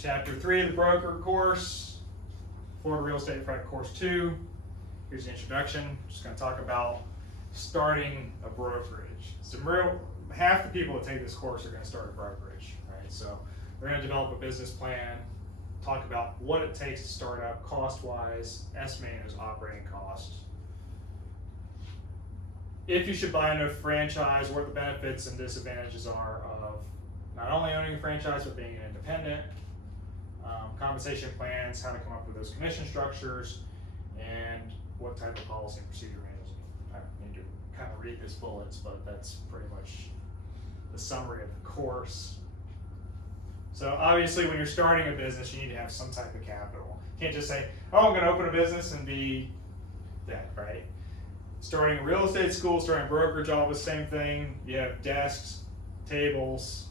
Chapter 3 of the broker course, Florida Real Estate Prep Course 2. Here's the introduction. Just going to talk about starting a brokerage. Half the people that take this course are going to start a brokerage, right? So we're going to develop a business plan, talk about what it takes to start up cost-wise, estimating those operating costs. If you should buy a franchise, what the benefits and disadvantages are of not only owning a franchise, but being an independent, compensation plans, how to come up with those commission structures, and what type of policy and procedure manuals. I need to kind of read these bullets, but that's pretty much the summary of the course. So obviously when you're starting a business, you need to have some type of capital. You can't just say, oh, I'm going to open a business and be that, right? Starting a real estate school, starting a brokerage, all the same thing. You have desks, tables,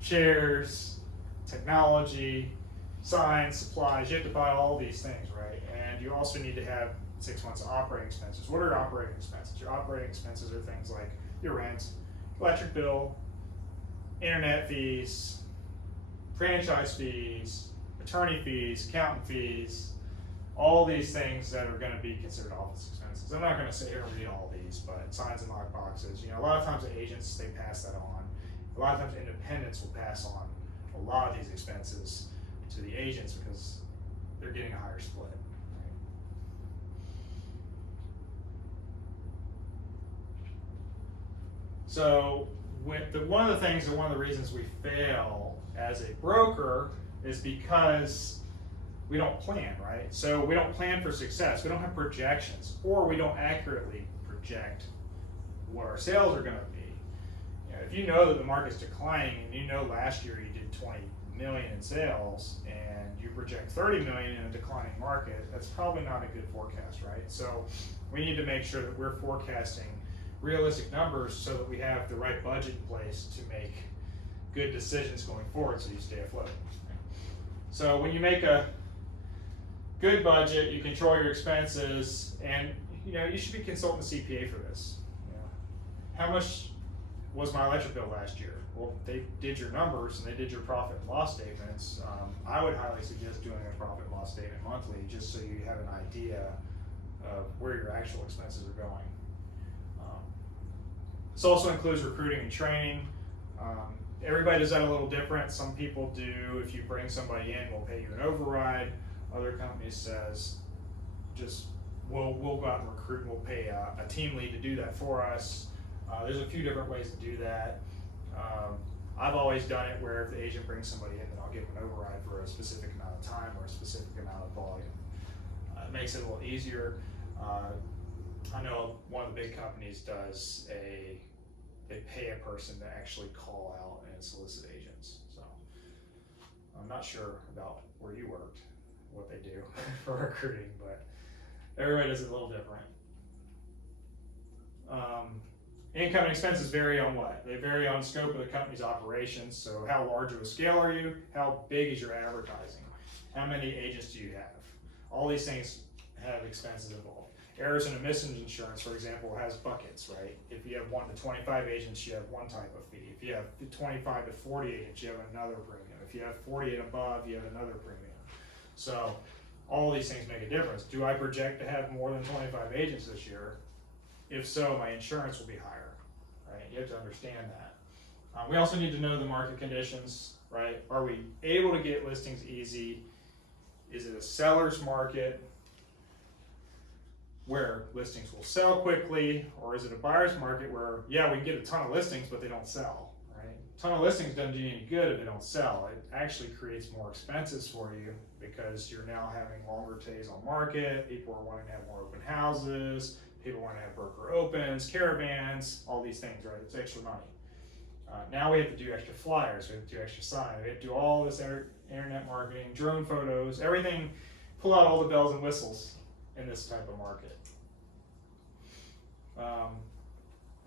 chairs, technology, signs, supplies. You have to buy all these things, right? And you also need to have 6 months of operating expenses. What are your operating expenses? Your operating expenses are things like your rent, electric bill, internet fees, franchise fees, attorney fees, accountant fees, all these things that are going to be considered office expenses. I'm not going to sit here and read all these, but signs and lock boxes. You know, a lot of times the agents, they pass that on. A lot of times independents will pass on a lot of these expenses to the agents because they're getting a higher split. Right? So one of the things and one of the reasons we fail as a broker is because we don't plan, right? So we don't plan for success. We don't have projections, or we don't accurately project what our sales are going to be. You know, if you know that the market's declining and you know last year you did 20 million in sales and you project 30 million in a declining market, that's probably not a good forecast, right? So we need to make sure that we're forecasting realistic numbers so that we have the right budget in place to make good decisions going forward so you stay afloat. So when you make a good budget, you control your expenses, and you know you should be consulting the CPA for this. You know, how much was my electric bill last year? Well, they did your numbers and they did your profit and loss statements. I would highly suggest doing a profit and loss statement monthly, just so you have an idea of where your actual expenses are going. This also includes recruiting and training. Everybody does that a little different. Some people do, if you bring somebody in, we'll pay you an override. Other companies says, just we'll go out and recruit and we'll pay a team lead to do that for us. There's a few different ways to do that. I've always done it where if the agent brings somebody in, then I'll give them an override for a specific amount of time or a specific amount of volume. It makes it a little easier. I know one of the big companies does they pay a person to actually call out and solicit agents. So I'm not sure about where you worked, what they do for recruiting, but everybody does it a little different. Income and expenses vary on what? They vary on scope of the company's operations. So how large of a scale are you? How big is your advertising? How many agents do you have? All these things have expenses involved. Errors and omissions insurance, for example, has buckets, right? If you have 1 to 25 agents, you have one type of fee. If you have 25 to 40 agents, you have another premium. If you have 40 and above, you have another premium. So all these things make a difference. Do I project to have more than 25 agents this year? If so, my insurance will be higher, right? You have to understand that. We also need to know the market conditions, right? Are we able to get listings easy? Is it a seller's market where listings will sell quickly? Or is it a buyer's market where, yeah, we can get a ton of listings, but they don't sell, right? A ton of listings doesn't do you any good if they don't sell. It actually creates more expenses for you because you're now having longer days on market. People are wanting to have more open houses. People want to have broker opens, caravans, all these things, right? It's extra money. Now we have to do extra flyers, we have to do extra signs, we have to do all this internet marketing, drone photos, everything, pull out all the bells and whistles in this type of market.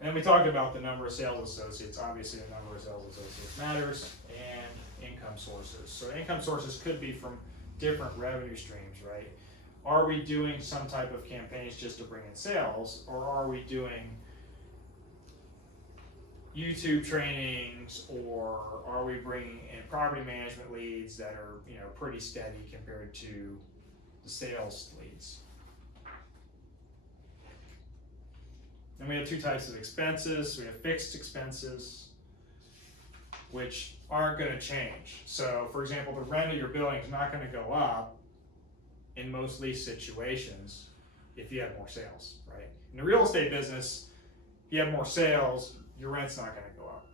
And we talked about the number of sales associates. Obviously the number of sales associates matters, and income sources. So income sources could be from different revenue streams, right? Are we doing some type of campaigns just to bring in sales, or are we doing YouTube trainings or Or are we bringing in property management leads that are, pretty steady compared to the sales leads? Then we have two types of expenses. We have fixed expenses, which aren't going to change. So, for example, the rent of your building is not going to go up in most lease situations if you have more sales, right? In the real estate business, if you have more sales, your rent's not going to go up.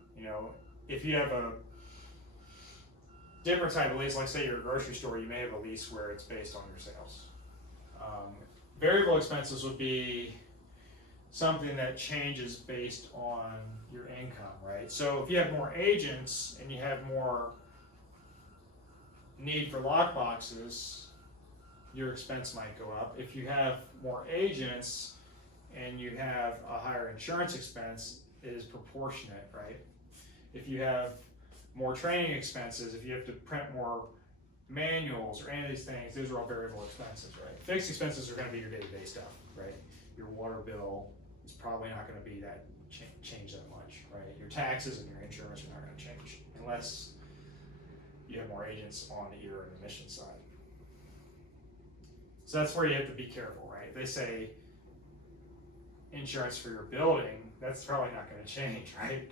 If you have a different type of lease, like say you're a grocery store, you may have a lease where it's based on your sales. Variable expenses would be something that changes based on your income, right? So if you have more agents and you have more need for lock boxes, your expense might go up. If you have more agents and you have a higher insurance expense, it is proportionate, right? If you have more training expenses, if you have to print more manuals or any of these things, those are all variable expenses, right? Fixed expenses are going to be your day-to-day stuff, right? Your water bill is probably not going to be that change that much, right? Your taxes and your insurance are not going to change unless you have more agents on your admission side. So that's where you have to be careful, right? They say insurance for your building, that's probably not going to change, right?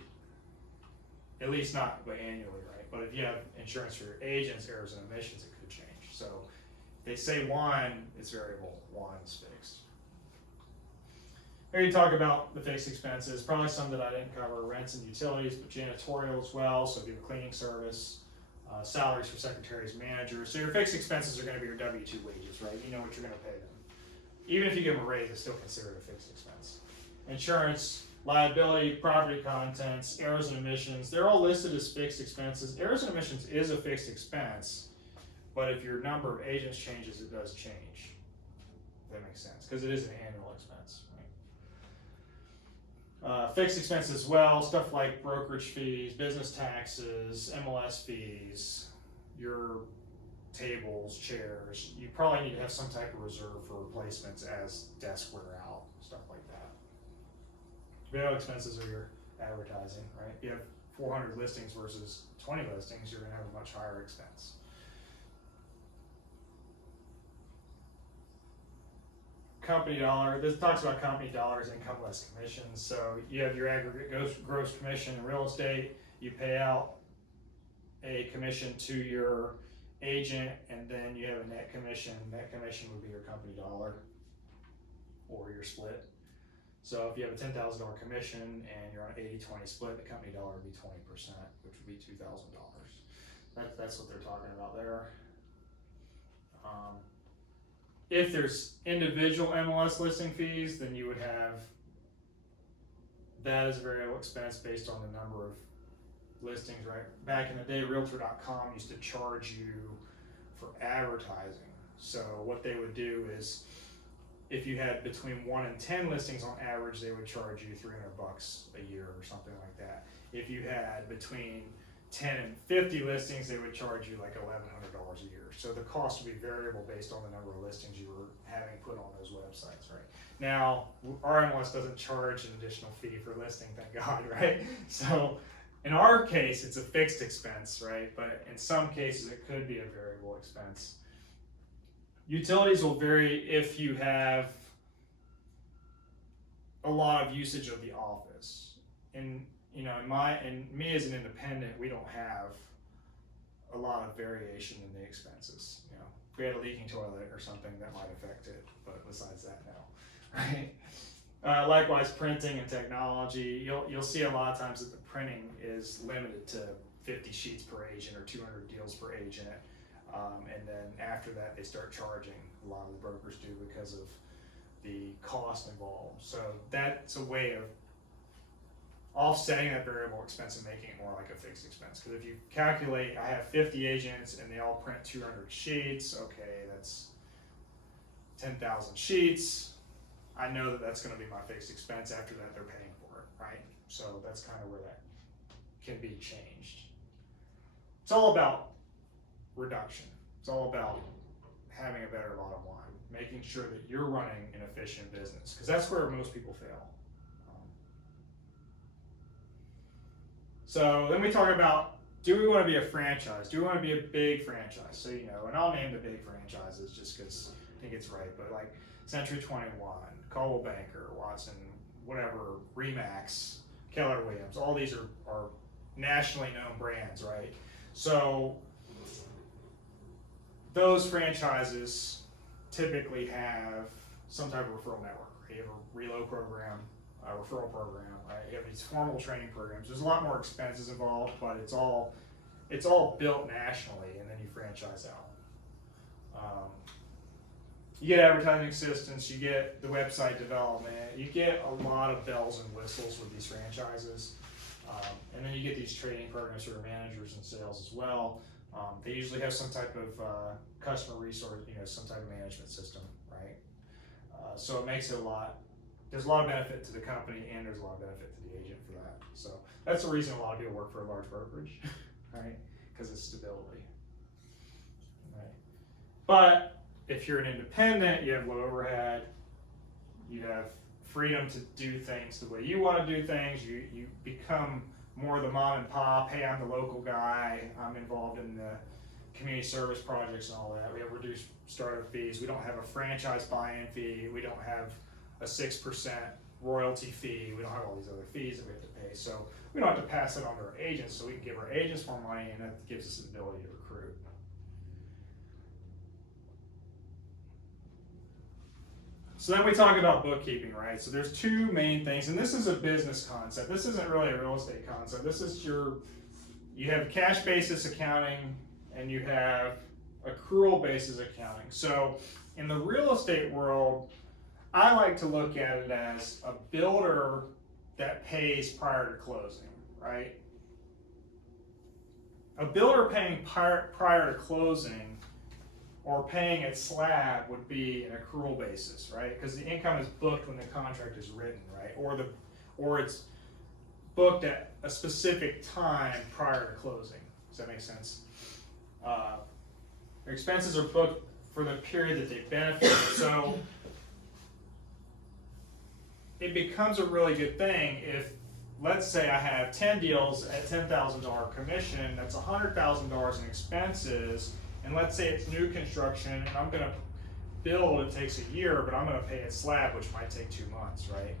At least not annually, right? But if you have insurance for your agents, errors and omissions, it could change. So if they say one, it's variable, one is fixed. Here you talk about the fixed expenses, probably some that I didn't cover, rents and utilities, but janitorial as well, so if you have a cleaning service, salaries for secretaries, managers. So your fixed expenses are going to be your W-2 wages, right? You know what you're going to pay them. Even if you give them a raise, it's still considered a fixed expense. Insurance, liability, property contents, errors and omissions, they're all listed as fixed expenses. Errors and omissions is a fixed expense, but if your number of agents changes, it does change. If that makes sense, because it is an annual expense. Fixed expenses as well, stuff like brokerage fees, business taxes, MLS fees, your tables, chairs. You probably need to have some type of reserve for replacements as desks wear out, stuff like that. Variable expenses are your advertising, right? If you have 400 listings versus 20 listings, you're going to have a much higher expense. Company dollar, this talks about company dollars, income less commissions. So you have your aggregate gross commission in real estate, you pay out a commission to your agent, and then you have a net commission. Net commission would be your company dollar or your split. So if you have a $10,000 commission and you're on an 80-20 split, the company dollar would be 20%, which would be $2,000. That's what they're talking about there. If there's individual MLS listing fees, then you would have that as a variable expense based on the number of listings, right? Back in the day, Realtor.com used to charge you for advertising. So what they would do is, if you had between 1 and 10 listings on average, they would charge you $300 a year or something like that. If you had between 10 and 50 listings, they would charge you like $1,100 a year. So the cost would be variable based on the number of listings you were having put on those websites, right? Now, our MLS doesn't charge an additional fee for listing, thank God, right? So in our case, it's a fixed expense, right? But in some cases, it could be a variable expense. Utilities will vary if you have a lot of usage of the office. And me as an independent, we don't have a lot of variation in the expenses. If we had a leaking toilet or something, that might affect it, but besides that, no, right? Likewise, printing and technology, you'll see a lot of times that the printing is limited to 50 sheets per agent or 200 deals per agent, and then after that they start charging. A lot of the brokers do because of the cost involved. So that's a way of offsetting that variable expense and making it more like a fixed expense. Because if you calculate, I have 50 agents and they all print 200 sheets, okay, that's 10,000 sheets. I know that that's going to be my fixed expense. After that, they're paying for it, right? So that's kind of where that can be changed. It's all about reduction. It's all about having a better bottom line, making sure that you're running an efficient business, because that's where most people fail. So then we talk about do we want to be a franchise? Do we want to be a big franchise? So, and I'll name the big franchises just because I think it's right, but like Century 21, Coldwell Banker, Watson, whatever, Remax, Keller Williams, all these are nationally known brands, right? So those franchises typically have some type of referral network. Right? You have a reload program, a referral program, right? You have these formal training programs. There's a lot more expenses involved, but it's all built nationally, and then you franchise out. You get advertising assistance, you get the website development, you get a lot of bells and whistles with these franchises, and then you get these training programs for managers and sales as well. They usually have some type of customer resource, some type of management system, right? So it makes it there's a lot of benefit to the company, and there's a lot of benefit to the agent for that. So that's the reason a lot of people work for a large brokerage, right? Because it's stability, right? But if you're an independent, you have low overhead, you have freedom to do things the way you want to do things, you become more the mom and pop, hey, I'm the local guy, I'm involved in the community service projects and all that. We have reduced startup fees, we don't have a franchise buy-in fee, we don't have a 6% royalty fee, we don't have all these other fees that we have to pay. So we don't have to pass it on to our agents, so we can give our agents more money, and that gives us the ability to recruit. So then we talk about bookkeeping, right? So there's two main things, and this is a business concept. This isn't really a real estate concept. This is you have cash basis accounting and you have accrual basis accounting. So in the real estate world, I like to look at it as a builder that pays prior to closing, right? A builder paying prior to closing or paying at slab would be an accrual basis, right? Because the income is booked when the contract is written, right? Or it's booked at a specific time prior to closing. Does that make sense? Their expenses are booked for the period that they benefit. So it becomes a really good thing if, let's say I have 10 deals at $10,000 commission, that's $100,000 in expenses, and let's say it's new construction and I'm gonna build, it takes a year, but I'm gonna pay at slab, which might take 2 months, right?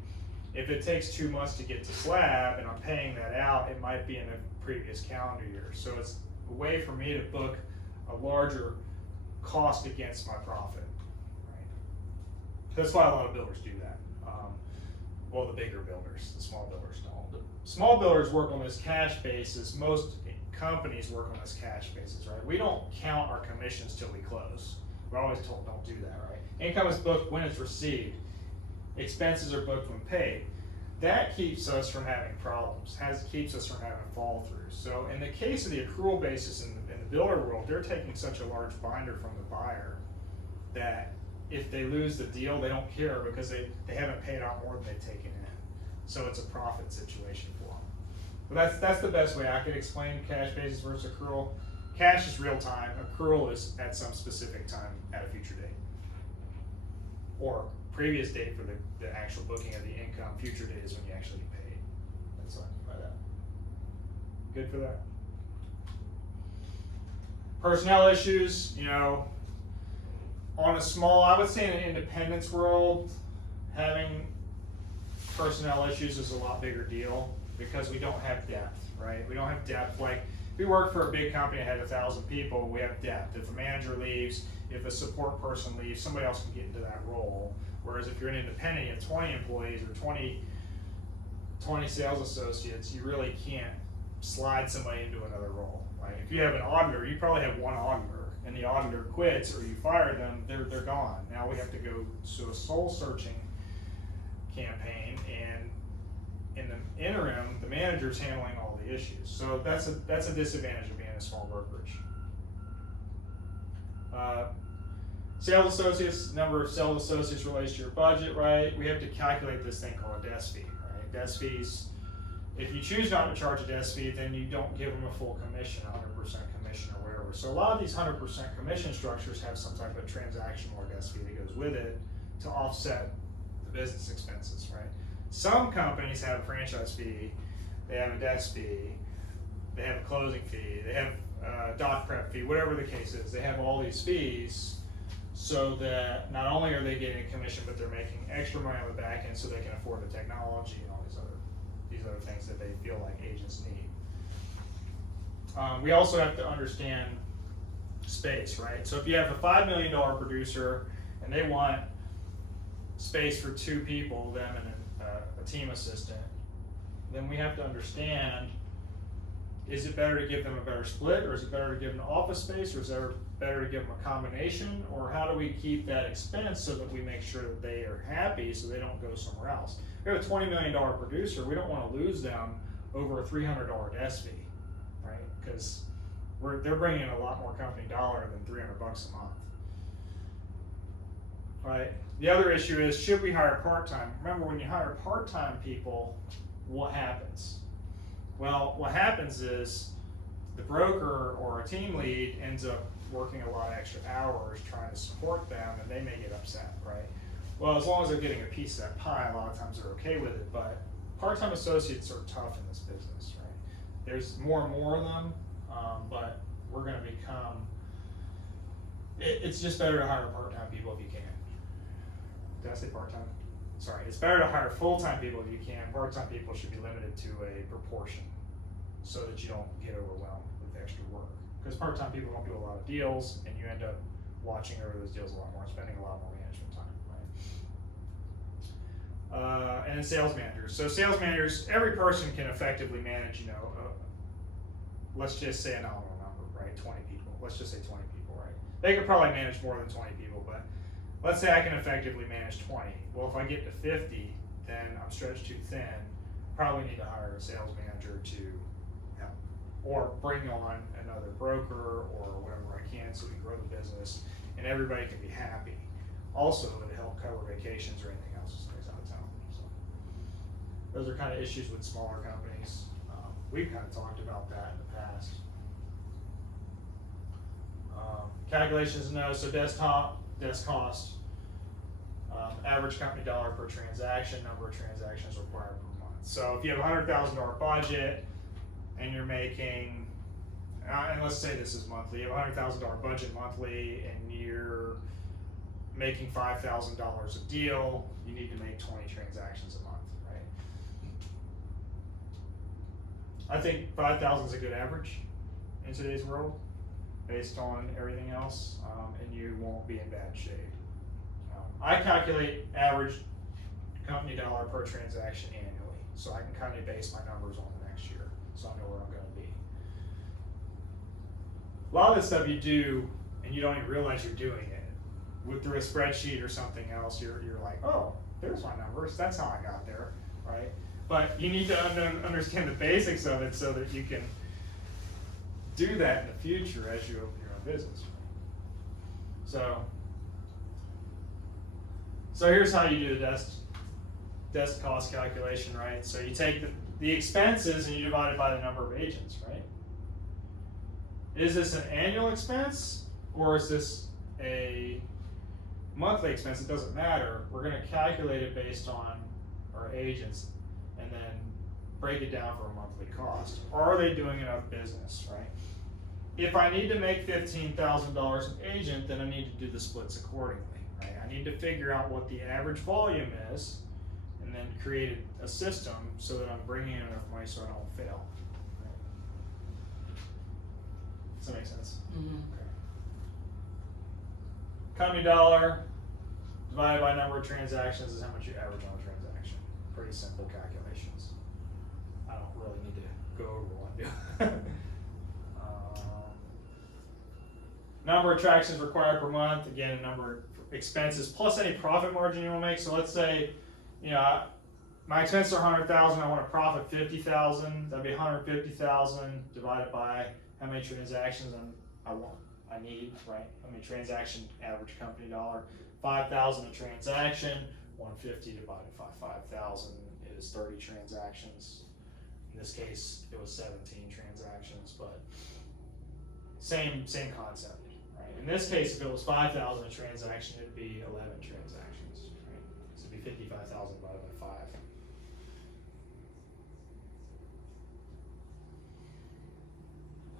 If it takes 2 months to get to slab and I'm paying that out, it might be in the previous calendar year. So it's a way for me to book a larger cost against my profit, right? That's why a lot of builders do that. Well, the bigger builders, the small builders don't. The small builders work on this cash basis. Most companies work on this cash basis, right? We don't count our commissions till we close. We're always told don't do that, right? Income is booked when it's received. Expenses are booked when paid. That keeps us from having problems, keeps us from having fall throughs. So in the case of the accrual basis in the builder world, they're taking such a large binder from the buyer that if they lose the deal, they don't care because they haven't paid out more than they've taken in. So it's a profit situation for them. But that's the best way I could explain cash basis versus accrual. Cash is real time, accrual is at some specific time at a future date. Or previous date for the actual booking of the income, future date is when you actually get paid. That's what I mean by that. Good for that? Personnel issues, on a small, I would say in an independence world, having personnel issues is a lot bigger deal because we don't have depth, right? We don't have depth. Like, if we work for a big company that had 1,000 people, we have depth. If a manager leaves, if a support person leaves, somebody else can get into that role. Whereas if you're an independent, you have 20 employees or 20 sales associates, you really can't slide somebody into another role. Like, if you have an auditor, you probably have one auditor, and the auditor quits or you fire them, they're gone. Now we have to go to a soul searching campaign, and in the interim, the manager's handling all the issues. So that's a disadvantage of being a small brokerage. Sales associates, number of sales associates relates to your budget, right? We have to calculate this thing called a desk fee, right? Desk fees, if you choose not to charge a desk fee, then you don't give them a full commission, 100% commission or whatever. So a lot of these 100% commission structures have some type of transaction or desk fee that goes with it to offset the business expenses, right? Some companies have a franchise fee, they have a desk fee, they have a closing fee, they have a doc prep fee, whatever the case is. They have all these fees so that not only are they getting a commission, but they're making extra money on the back end so they can afford the technology and all these other things that they feel like agents need. We also have to understand space, right? So if you have a $5 million producer and they want space for 2 people, them and a team assistant, then we have to understand, is it better to give them a better split, or is it better to give them office space, or is it better to give them a combination, or how do we keep that expense so that we make sure that they are happy so they don't go somewhere else? We have a $20 million producer, we don't want to lose them over a $300 desk fee, right? Because they're bringing in a lot more company dollar than $300 a month, right? The other issue is, should we hire part-time? Remember, when you hire part-time people, what happens? Well, what happens is the broker or a team lead ends up working a lot of extra hours trying to support them, and they may get upset, right? Well, as long as they're getting a piece of that pie, a lot of times they're okay with it, but part-time associates are tough in this business, right? There's more and more of them, but we're gonna become, it's just better to hire part-time people if you can. Did I say part-time? Sorry, it's better to hire full-time people if you can. Part-time people should be limited to a proportion so that you don't get overwhelmed with extra work. Because part-time people don't do a lot of deals, and you end up watching over those deals a lot more, spending a lot more management time, right? And then sales managers. So sales managers, every person can effectively manage, let's just say a nominal number, right? 20 people. Let's just say 20 people, right? They could probably manage more than 20 people, but let's say I can effectively manage 20. Well, if I get to 50, then I'm stretched too thin. Probably need to hire a sales manager to help, or bring on another broker or whatever I can so we can grow the business and everybody can be happy. Also, to help cover vacations or anything else if somebody's out of town. So those are kind of issues with smaller companies. We've kind of talked about that in the past. Calculations, no. So desk cost, average company dollar per transaction, number of transactions required per month. So if you have a $100,000 budget and you're making, and let's say this is monthly, you have a $100,000 budget monthly and you're making $5,000 a deal, you need to make 20 transactions a month, right? I think 5,000 is a good average in today's world based on everything else, and you won't be in bad shape. I calculate average company dollar per transaction annually, so I can kind of base my numbers on the next year, so I know where I'm going to be. A lot of this stuff you do, and you don't even realize you're doing it. Through a spreadsheet or something else, you're like, oh, there's my numbers, that's how I got there, right? But you need to understand the basics of it so that you can do that in the future as you open your own business. So here's how you do the desk cost calculation, right? So you take the expenses and you divide it by the number of agents, right? Is this an annual expense or is this a monthly expense? It doesn't matter. We're going to calculate it based on our agents and then break it down for a monthly cost. Are they doing enough business, right? If I need to make $15,000 an agent, then I need to do the splits accordingly, right? I need to figure out what the average volume is and then create a system so that I'm bringing in enough money so I don't fail. Right? Does that make sense? Mm-hmm. Okay. Company dollar divided by number of transactions is how much you average on a transaction. Pretty simple calculations. I don't really need to go over one, do I? Number of transactions required per month, again, a number of expenses, plus any profit margin you want to make. So let's say, my expenses are $100,000, I want to profit $50,000, that'd be $150,000 divided by how many transactions I need, right? How many transaction average company dollar, 5,000 a transaction, 150 divided by 5,000 is 30 transactions. In this case, it was 17 transactions, but same concept. In this case, if it was 5,000 a transaction, it'd be 11 transactions, right? So it'd be 55,000 divided by 5.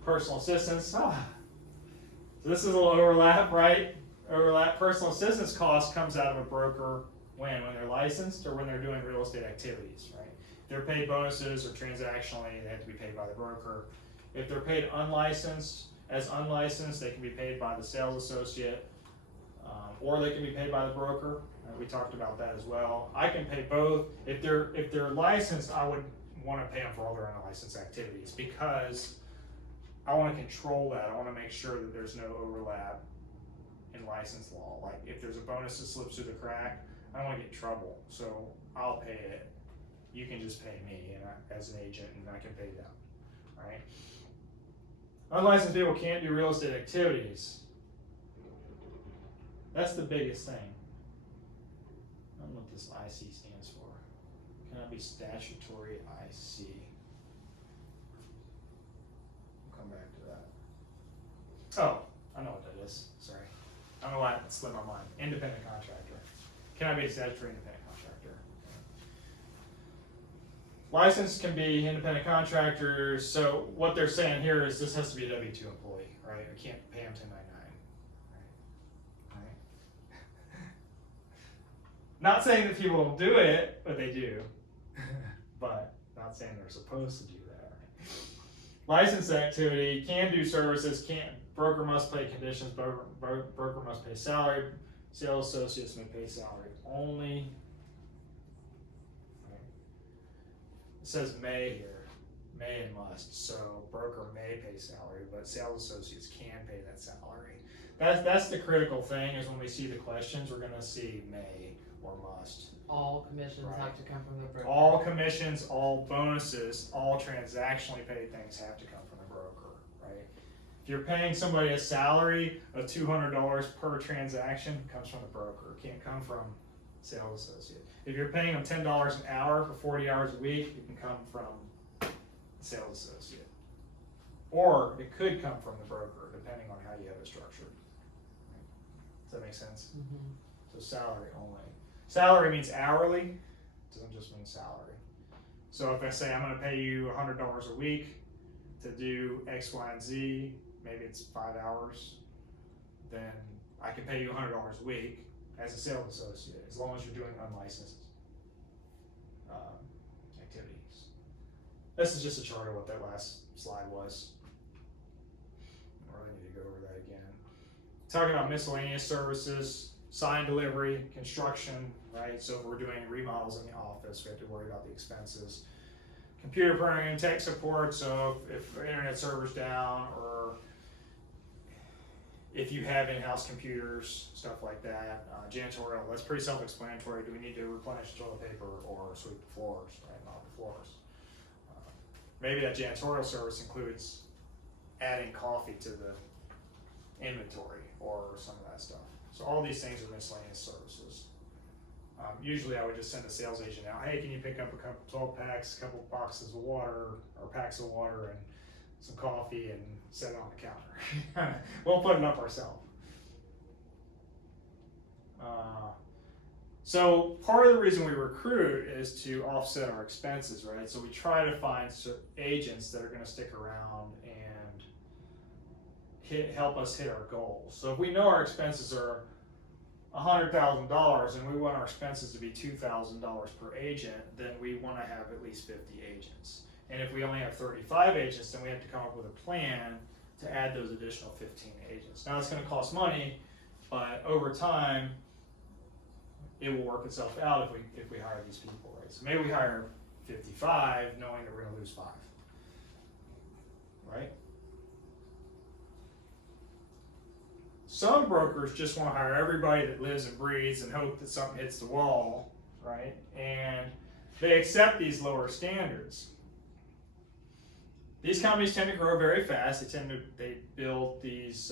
personal assistance. So this is a little overlap, right? Overlap. Personal assistance cost comes out of a broker when they're licensed or when they're doing real estate activities, right? If they're paid bonuses or transactionally, they have to be paid by the broker. If they're paid unlicensed, they can be paid by the sales associate, or they can be paid by the broker. We talked about that as well. I can pay both. If they're licensed, I would want to pay them for all their unlicensed activities because I want to control that. I want to make sure that there's no overlap in license law. Like if there's a bonus that slips through the crack, I don't want to get in trouble. So I'll pay it. You can just pay me and as an agent, and I can pay them. All right. Unlicensed people can't do real estate activities. That's the biggest thing. I don't know what this IC stands for. Cannot be statutory IC. We'll come back to that. Oh, I know what that is. Sorry. I don't know why it slipped my mind. Independent contractor. Can I be a statutory independent contractor? License can be independent contractors. So what they're saying here is this has to be a W-2 employee, right? We can't pay them 1099. Not saying that people don't do it, but they do. But not saying they're supposed to do that. Right? License activity, can do services, can't. Broker must pay conditions, broker must pay salary, sales associates may pay salary only. Right. It says may here, may and must. So broker may pay salary, but sales associates can pay that salary. That's the critical thing is when we see the questions, we're gonna see may or must. All commissions have to come from the broker. All commissions, all bonuses, all transactionally paid things have to come from the broker, right? If you're paying somebody a salary of $200 per transaction, it comes from the broker. It can't come from sales associate. If you're paying them $10 an hour for 40 hours a week, it can come from the sales associate. Or it could come from the broker, depending on how you have it structured. Does that make sense? Mm-hmm. So salary only. Salary means hourly, it doesn't just mean salary. So if I say I'm going to pay you $100 a week to do X, Y, and Z, maybe it's 5 hours, then I can pay you $100 a week as a sales associate, as long as you're doing unlicensed activities. This is just a chart of what that last slide was. I really need to go over that again. Talking about miscellaneous services, sign delivery, construction, right? So if we're doing remodels in the office, we have to worry about the expenses. Computer printing and tech support, so if internet server's down or if you have in-house computers, stuff like that. Janitorial, that's pretty self-explanatory. Do we need to replenish toilet paper or sweep the floors, right? Mop the floors. Maybe that janitorial service includes adding coffee to the inventory or some of that stuff. So all these things are miscellaneous services. Usually I would just send a sales agent out, hey, can you pick up a couple 12 packs, a couple boxes of water or packs of water and some coffee and set it on the counter. We'll put it up ourselves. So part of the reason we recruit is to offset our expenses, right? So we try to find agents that are going to stick around and help us hit our goals. So if we know our expenses are $100,000 and we want our expenses to be $2,000 per agent, then we want to have at least 50 agents. And if we only have 35 agents, then we have to come up with a plan to add those additional 15 agents. Now it's going to cost money, but over time, it will work itself out if we hire these people, right? So maybe we hire 55 knowing that we're going to lose 5, right? Some brokers just want to hire everybody that lives and breathes and hope that something hits the wall, right? And they accept these lower standards. These companies tend to grow very fast. They build these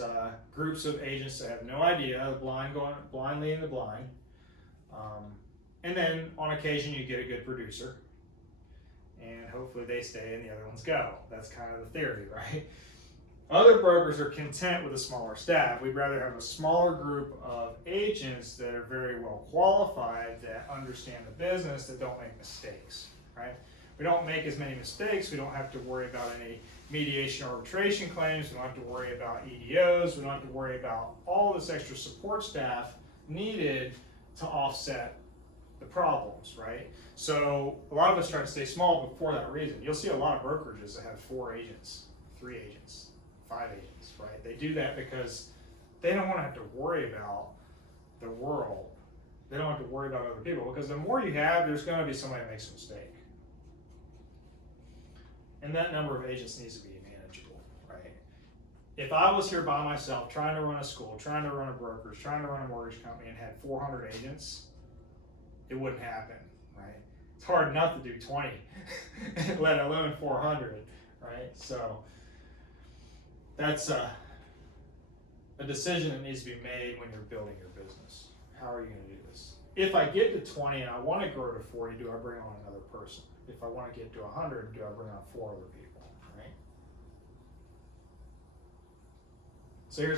groups of agents that have no idea, the blind going blindly in the blind. And then on occasion you get a good producer, and hopefully they stay and the other ones go. That's kind of the theory, right? Other brokers are content with a smaller staff. We'd rather have a smaller group of agents that are very well qualified, that understand the business, that don't make mistakes, right? We don't make as many mistakes. We don't have to worry about any mediation arbitration claims, we don't have to worry about EDOs, we don't have to worry about all this extra support staff needed to offset the problems, right? So a lot of us try to stay small for that reason. You'll see a lot of brokerages that have 4 agents, 3 agents, 5 agents, right? They do that because they don't want to have to worry about the world. They don't have to worry about other people, because the more you have, there's going to be somebody that makes a mistake. And that number of agents needs to be manageable, right? If I was here by myself, trying to run a school, trying to run a brokerage, trying to run a mortgage company, and had 400 agents, it wouldn't happen, right? It's hard enough to do 20, let alone 400, right? So that's a decision that needs to be made when you're building your business. How are you going to do this? If I get to 20 and I want to grow to 40, do I bring on another person? If I want to get to 100, do I bring on 4 other people, right? So here's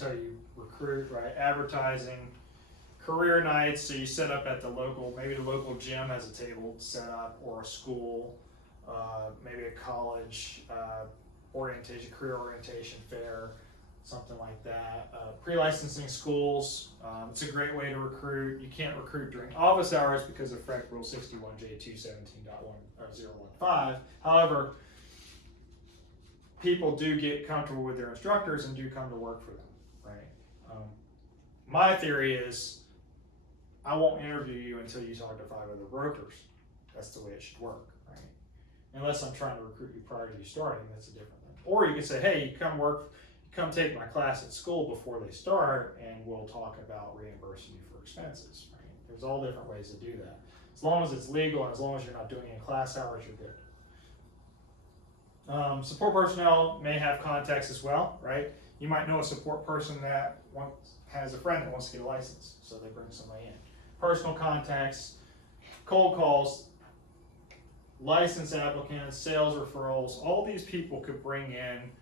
how you recruit, right? Advertising, career nights. So you set up at the local, maybe the local gym has a table set up, or a school, maybe a college orientation, career orientation fair, something like that. Pre-licensing schools, it's a great way to recruit. You can't recruit during office hours because of FREC Rule 61J217.1015. However, people do get comfortable with their instructors and do come to work for them, right? My theory is I won't interview you until you talk to 5 other brokers. That's the way it should work, right? Unless I'm trying to recruit you prior to you starting, that's a different thing. Or you can say, hey, you come take my class at school before they start, and we'll talk about reimbursing you for expenses, right? There's all different ways to do that. As long as it's legal and as long as you're not doing it in class hours, you're good. Support personnel may have contacts as well, right? You might know a support person that has a friend that wants to get a license, so they bring somebody in. Personal contacts, cold calls, license applicants, sales referrals, all these people could bring in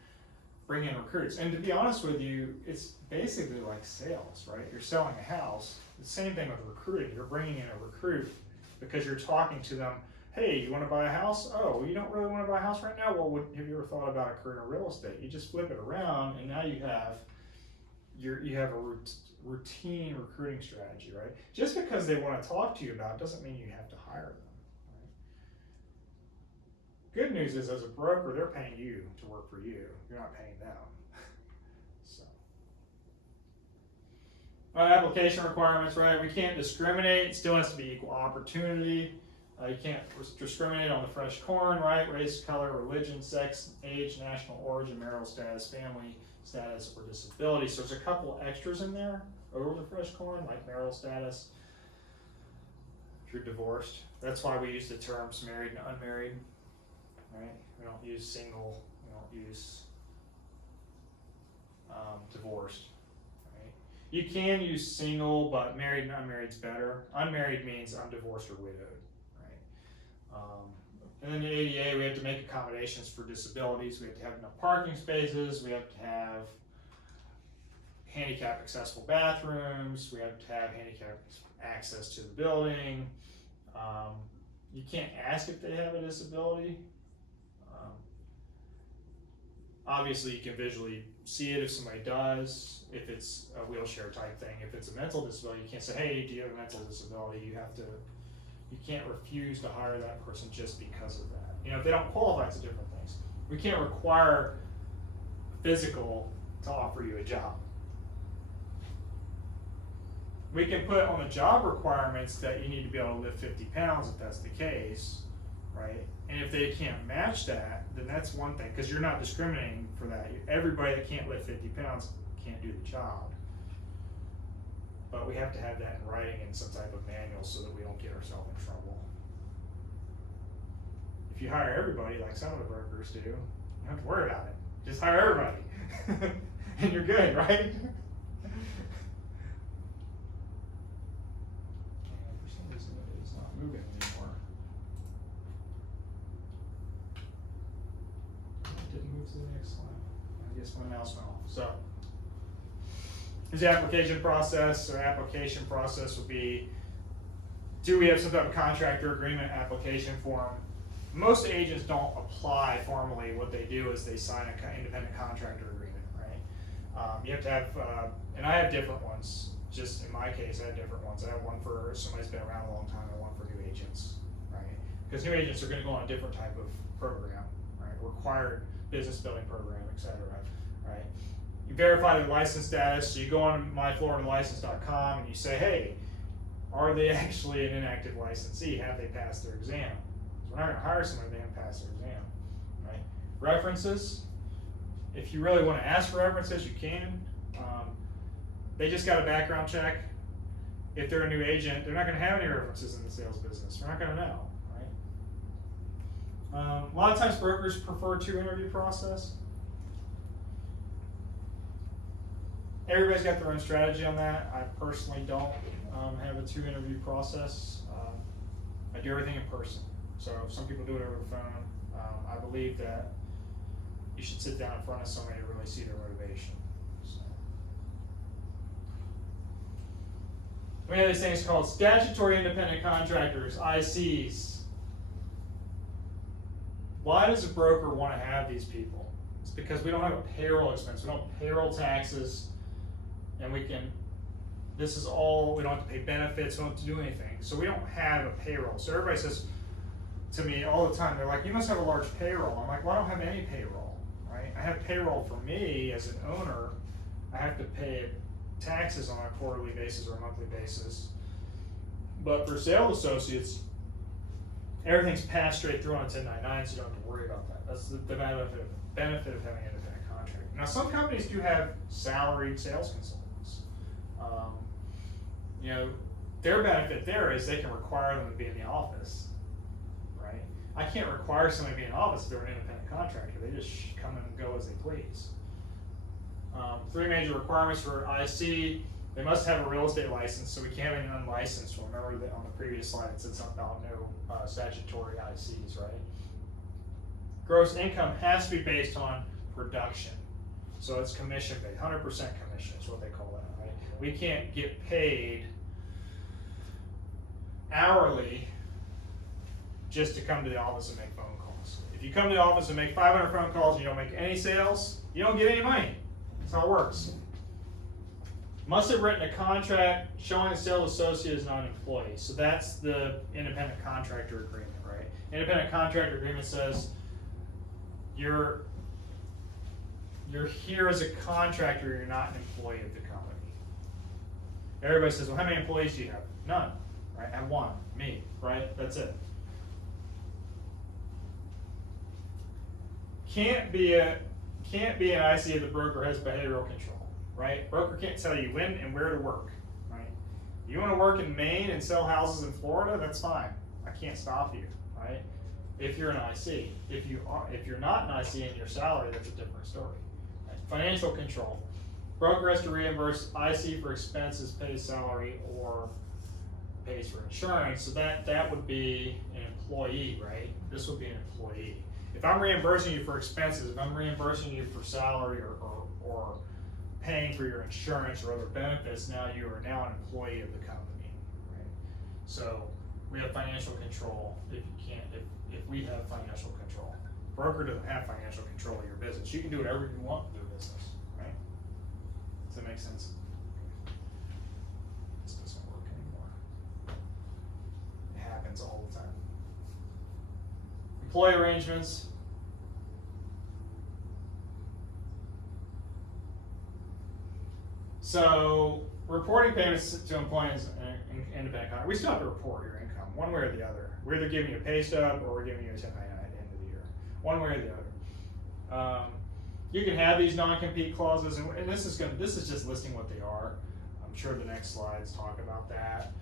recruits. And to be honest with you, it's basically like sales, right? You're selling a house. The same thing with recruiting. You're bringing in a recruit because you're talking to them. Hey, you want to buy a house? Oh, you don't really want to buy a house right now? Well, have you ever thought about a career in real estate? You just flip it around, and now you have a routine recruiting strategy, right? Just because they want to talk to you about it doesn't mean you have to hire them. Right? Good news is, as a broker, they're paying you to work for you. You're not paying them. So, application requirements, right? We can't discriminate. It still has to be equal opportunity. You can't discriminate on the fresh corn, right? Race, color, religion, sex, age, national origin, marital status, family status, or disability. So there's a couple extras in there over the fresh corn, like marital status. If you're divorced, that's why we use the terms married and unmarried, right? We don't use single, we don't use divorced, right? You can use single, but married and unmarried is better. Unmarried means I'm divorced or widowed. And then the ADA, we have to make accommodations for disabilities. We have to have enough parking spaces. We have to have handicap accessible bathrooms. We have to have handicap access to the building. You can't ask if they have a disability. Obviously, you can visually see it if somebody does, if it's a wheelchair type thing. If it's a mental disability, you can't say, hey, do you have a mental disability? You can't refuse to hire that person just because of that. You know, if they don't qualify, it's a different thing. We can't require physical to offer you a job. We can put on the job requirements that you need to be able to lift 50 pounds if that's the case, right? And if they can't match that, then that's one thing, because you're not discriminating for that. Everybody that can't lift 50 pounds can't do the job. But we have to have that in writing in some type of manual so that we don't get ourselves in trouble. If you hire everybody, like some of the brokers do, you don't have to worry about it. Just hire everybody. And you're good, right? And for some reason it is not moving anymore. It didn't move to the next slide. I guess my mouse went off. So, here's the application process. So application process would be, do we have some type of contractor agreement application form? most agents don't apply formally. What they do is they sign an independent contractor agreement, right? You have to have, and I have different ones. Just in my case, I have different ones. I have one for somebody who's been around a long time and one for new agents, right? Because new agents are going to go on a different type of program, right? Required business building program, et cetera, right? You verify their license status, so you go on myfloridalicense.com and you say, hey, are they actually an inactive licensee? Have they passed their exam? We're not going to hire somebody if they haven't passed their exam, right? References, if you really want to ask for references, you can. They just got a background check. If they're a new agent, they're not going to have any references in the sales business. We're not going to know, right? A lot of times brokers prefer 2-interview process. Everybody's got their own strategy on that. I personally don't have a 2-interview process. I do everything in person. So some people do it over the phone. I believe that you should sit down in front of somebody to really see their motivation. So. We have these things called statutory independent contractors, ICs. Why does a broker want to have these people? It's because we don't have a payroll expense. We don't have payroll taxes, and this is all, we don't have to pay benefits, we don't have to do anything. So we don't have a payroll. So everybody says to me all the time, they're like, you must have a large payroll. I'm like, well, I don't have any payroll, right? I have payroll for me as an owner. I have to pay taxes on a quarterly basis or a monthly basis. But for sales associates, everything's passed straight through on a 1099, so you don't have to worry about that. That's the benefit of having an independent contractor. Now, some companies do have salaried sales consultants. Their benefit there is they can require them to be in the office, right? I can't require somebody to be in the office if they're an independent contractor. They just come and go as they please. 3 major requirements for IC. They must have a real estate license, so we can't have any unlicensed. Remember that on the previous slide it said something about no statutory ICs, right? Gross income has to be based on production. So it's commission based, 100% commission is what they call it, right? We can't get paid hourly just to come to the office and make phone calls. If you come to the office and make 500 phone calls and you don't make any sales, you don't get any money. That's how it works. Must have written a contract showing the sales associate is not an employee. So that's the independent contractor agreement, right? Independent contractor agreement says you're here as a contractor, you're not an employee of the company. Everybody says, well, how many employees do you have? None, right? I have 1, me, right? That's it. Can't be an IC if the broker has behavioral control, right? Broker can't tell you when and where to work, right? You want to work in Maine and sell houses in Florida, that's fine. I can't stop you, right? If you're an IC. If you're not an IC and your salary, that's a different story. Right? Financial control. Broker has to reimburse IC for expenses, pays salary, or pays for insurance. So that would be an employee, right? This would be an employee. If I'm reimbursing you for expenses, if I'm reimbursing you for salary or paying for your insurance or other benefits, now you are now an employee of the company, right? So we have financial control if we have financial control. Broker doesn't have financial control of your business. You can do whatever you want with your business, right? Does that make sense? This doesn't work anymore. It happens all the time. Employee arrangements. So reporting payments to employees and independent contractors, we still have to report your income one way or the other. We're either giving you a pay stub or we're giving you a 1099 at the end of the year, one way or the other. You can have these non-compete clauses, and this is just listing what they are. I'm sure the next slides talk about that.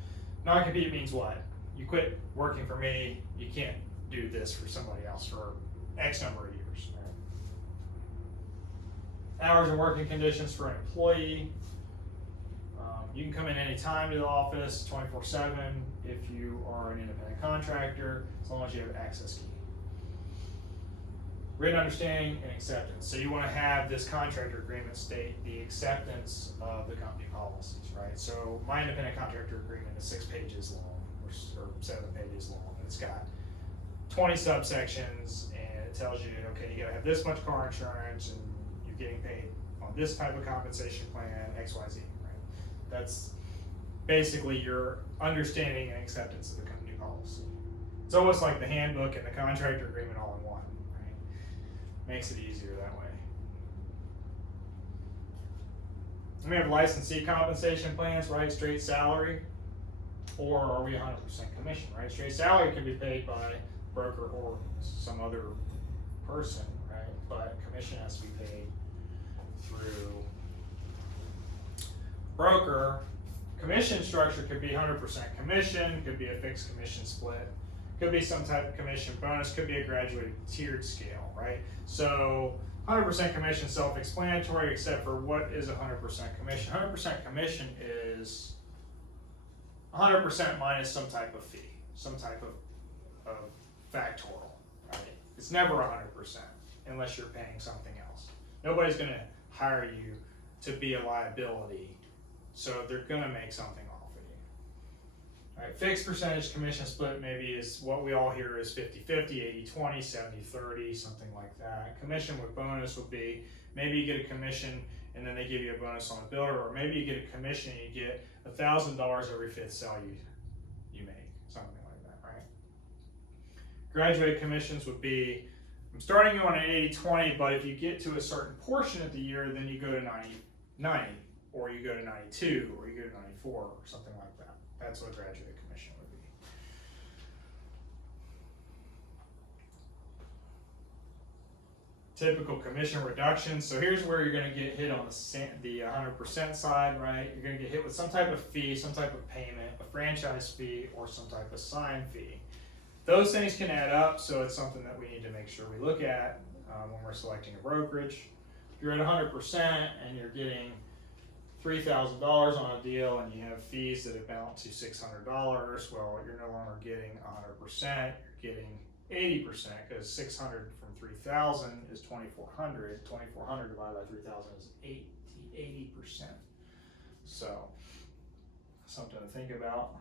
Non-compete means what? You quit working for me, you can't do this for somebody else for X number of years. Right? Hours and working conditions for an employee. You can come in any time to the office, 24/7, if you are an independent contractor, as long as you have access key. Written understanding and acceptance. So you want to have this contractor agreement state the acceptance of the company policies, right? So my independent contractor agreement is 6 pages long, or 7 pages long. It's got 20 subsections, and it tells you, okay, you gotta have this much car insurance, and you're getting paid on this type of compensation plan, XYZ, right? That's basically your understanding and acceptance of the company policy. It's almost like the handbook and the contractor agreement all in one, right? Makes it easier that way. We have licensee compensation plans, right? Straight salary, or are we 100% commission, right? Straight salary can be paid by broker or some other person, right? But commission has to be paid through broker. Commission structure could be 100% commission, could be a fixed commission split, could be some type of commission bonus, could be a graduated tiered scale, right? So 100% commission is self-explanatory, except for what is 100% commission. 100% commission is 100% minus some type of fee, some type of factorial, right? It's never 100% unless you're paying something else. Nobody's gonna hire you to be a liability, so they're gonna make something off of you. All right, fixed percentage commission split maybe is what we all hear is 50-50, 80-20, 70-30, something like that. Commission with bonus would be, maybe you get a commission and then they give you a bonus on a builder, or maybe you get a commission and you get $1,000 every fifth sale you make, something like that, right? Graduate commissions would be, I'm starting you on an 80-20, but if you get to a certain portion of the year, then you go to 90, or you go to 92, or you go to 94, or something like that. That's what a graduate commission would be. Typical commission reduction. So here's where you're going to get hit on the 100% side, right? You're going to get hit with some type of fee, some type of payment, a franchise fee, or some type of sign fee. Those things can add up, so it's something that we need to make sure we look at when we're selecting a brokerage. If you're at 100% and you're getting $3,000 on a deal and you have fees that amount to $600, well, you're no longer getting 100%, you're getting 80%, because 600 from 3,000 is 2,400. 2,400 divided by 3,000 is 80%. So, something to think about.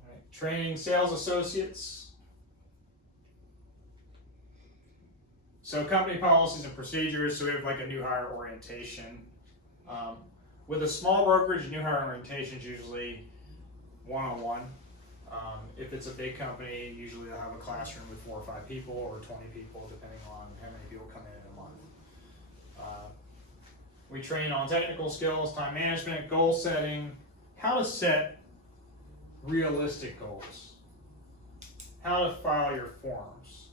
All right. Training sales associates. So company policies and procedures, so we have like a new hire orientation. With a small brokerage, new hire orientation is usually one-on-one. If it's a big company, usually they'll have a classroom with 4 or 5 people, or 20 people, depending on how many people come in a month. We train on technical skills, time management, goal setting, how to set realistic goals, how to file your forms.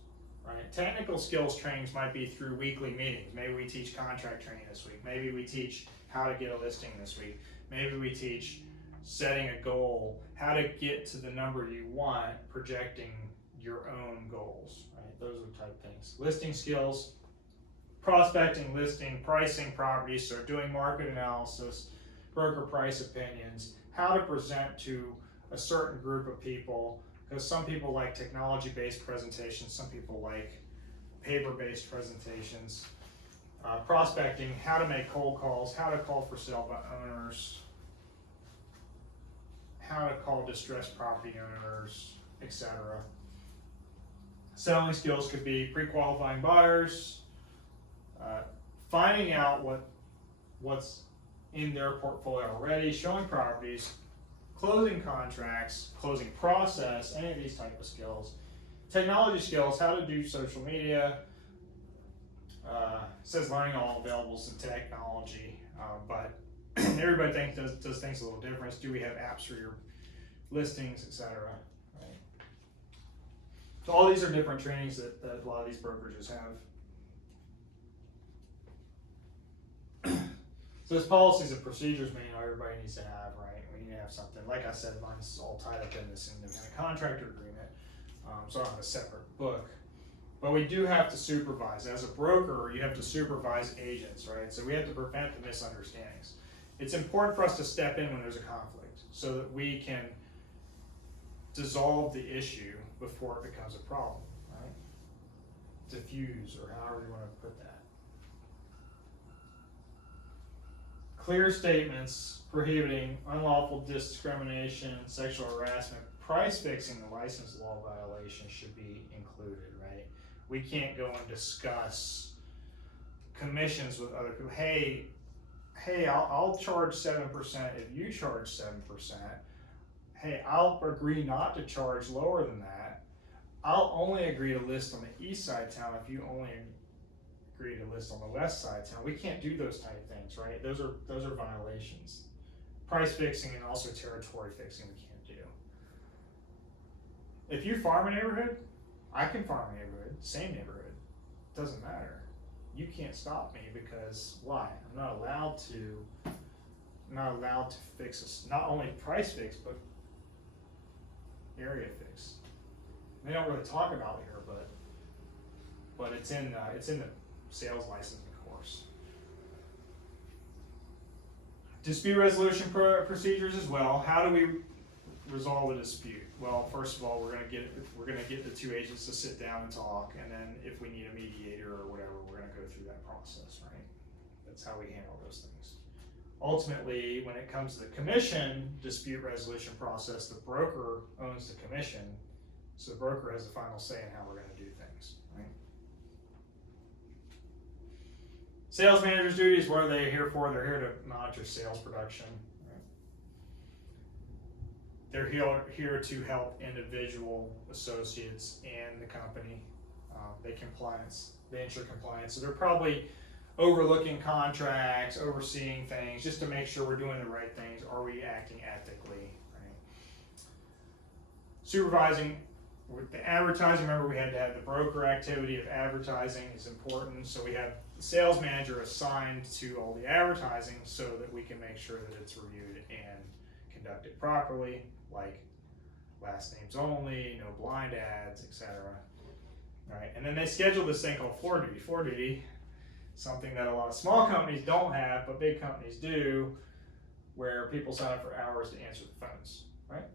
Right? Technical skills trainings might be through weekly meetings. Maybe we teach contract training this week. Maybe we teach how to get a listing this week. Maybe we teach setting a goal, how to get to the number you want, projecting your own goals. Right? Those are the type of things. Listing skills, prospecting, listing, pricing properties, so doing market analysis, broker price opinions, how to present to a certain group of people, because some people like technology-based presentations, some people like paper-based presentations. Prospecting, how to make cold calls, how to call for sale by owners, how to call distressed property owners, etc. Selling skills could be pre-qualifying buyers, finding out what's in their portfolio already, showing properties, closing contracts, closing process, any of these type of skills. Technology skills, how to do social media. It says learning all availables in technology, but everybody does things a little different. Do we have apps for your listings, etc. Right? So all these are different trainings that a lot of these brokerages have. So this policies and procedures manual everybody needs to have, right? We need to have something. Like I said, mine's all tied up in this independent contractor agreement, so I don't have a separate book. But we do have to supervise. As a broker, you have to supervise agents, right? So we have to prevent the misunderstandings. It's important for us to step in when there's a conflict so that we can dissolve the issue before it becomes a problem, right? Diffuse, or however you want to put that. Clear statements prohibiting unlawful discrimination, sexual harassment, price fixing, the license law violation should be included, right? We can't go and discuss commissions with other people. Hey, I'll charge 7% if you charge 7%. Hey, I'll agree not to charge lower than that. I'll only agree to list on the east side of town if you only agree to list on the west side of town. We can't do those type of things, right? Those are violations. Price fixing and also territory fixing we can't do. If you farm a neighborhood, I can farm a neighborhood, same neighborhood. Doesn't matter. You can't stop me because why? I'm not allowed to fix this, not only price fix, but area fix. They don't really talk about it here, but it's in the sales licensing course. Dispute resolution procedures as well. How do we resolve a dispute? Well, first of all, we're gonna get the two agents to sit down and talk, and then if we need a mediator or whatever, we're gonna go through that process, right? That's how we handle those things. Ultimately, when it comes to the commission dispute resolution process, the broker owns the commission, so the broker has the final say in how we're gonna do things, right? Sales manager's duties, what are they here for? They're here to monitor sales production. They're here to help individual associates and the company. They ensure compliance. So they're probably overlooking contracts, overseeing things, just to make sure we're doing the right things. Are we acting ethically? Right? Supervising with the advertising. Remember, we had to have the broker activity of advertising is important. So we have the sales manager assigned to all the advertising so that we can make sure that it's reviewed and conducted properly, like last names only, no blind ads, etc. Right, and then they schedule this thing called floor duty. Floor duty, something that a lot of small companies don't have, but big companies do, where people sign up for hours to answer the phones. Right,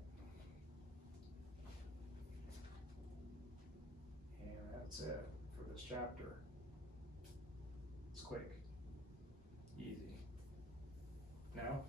and that's it for this chapter. It's quick, easy. No.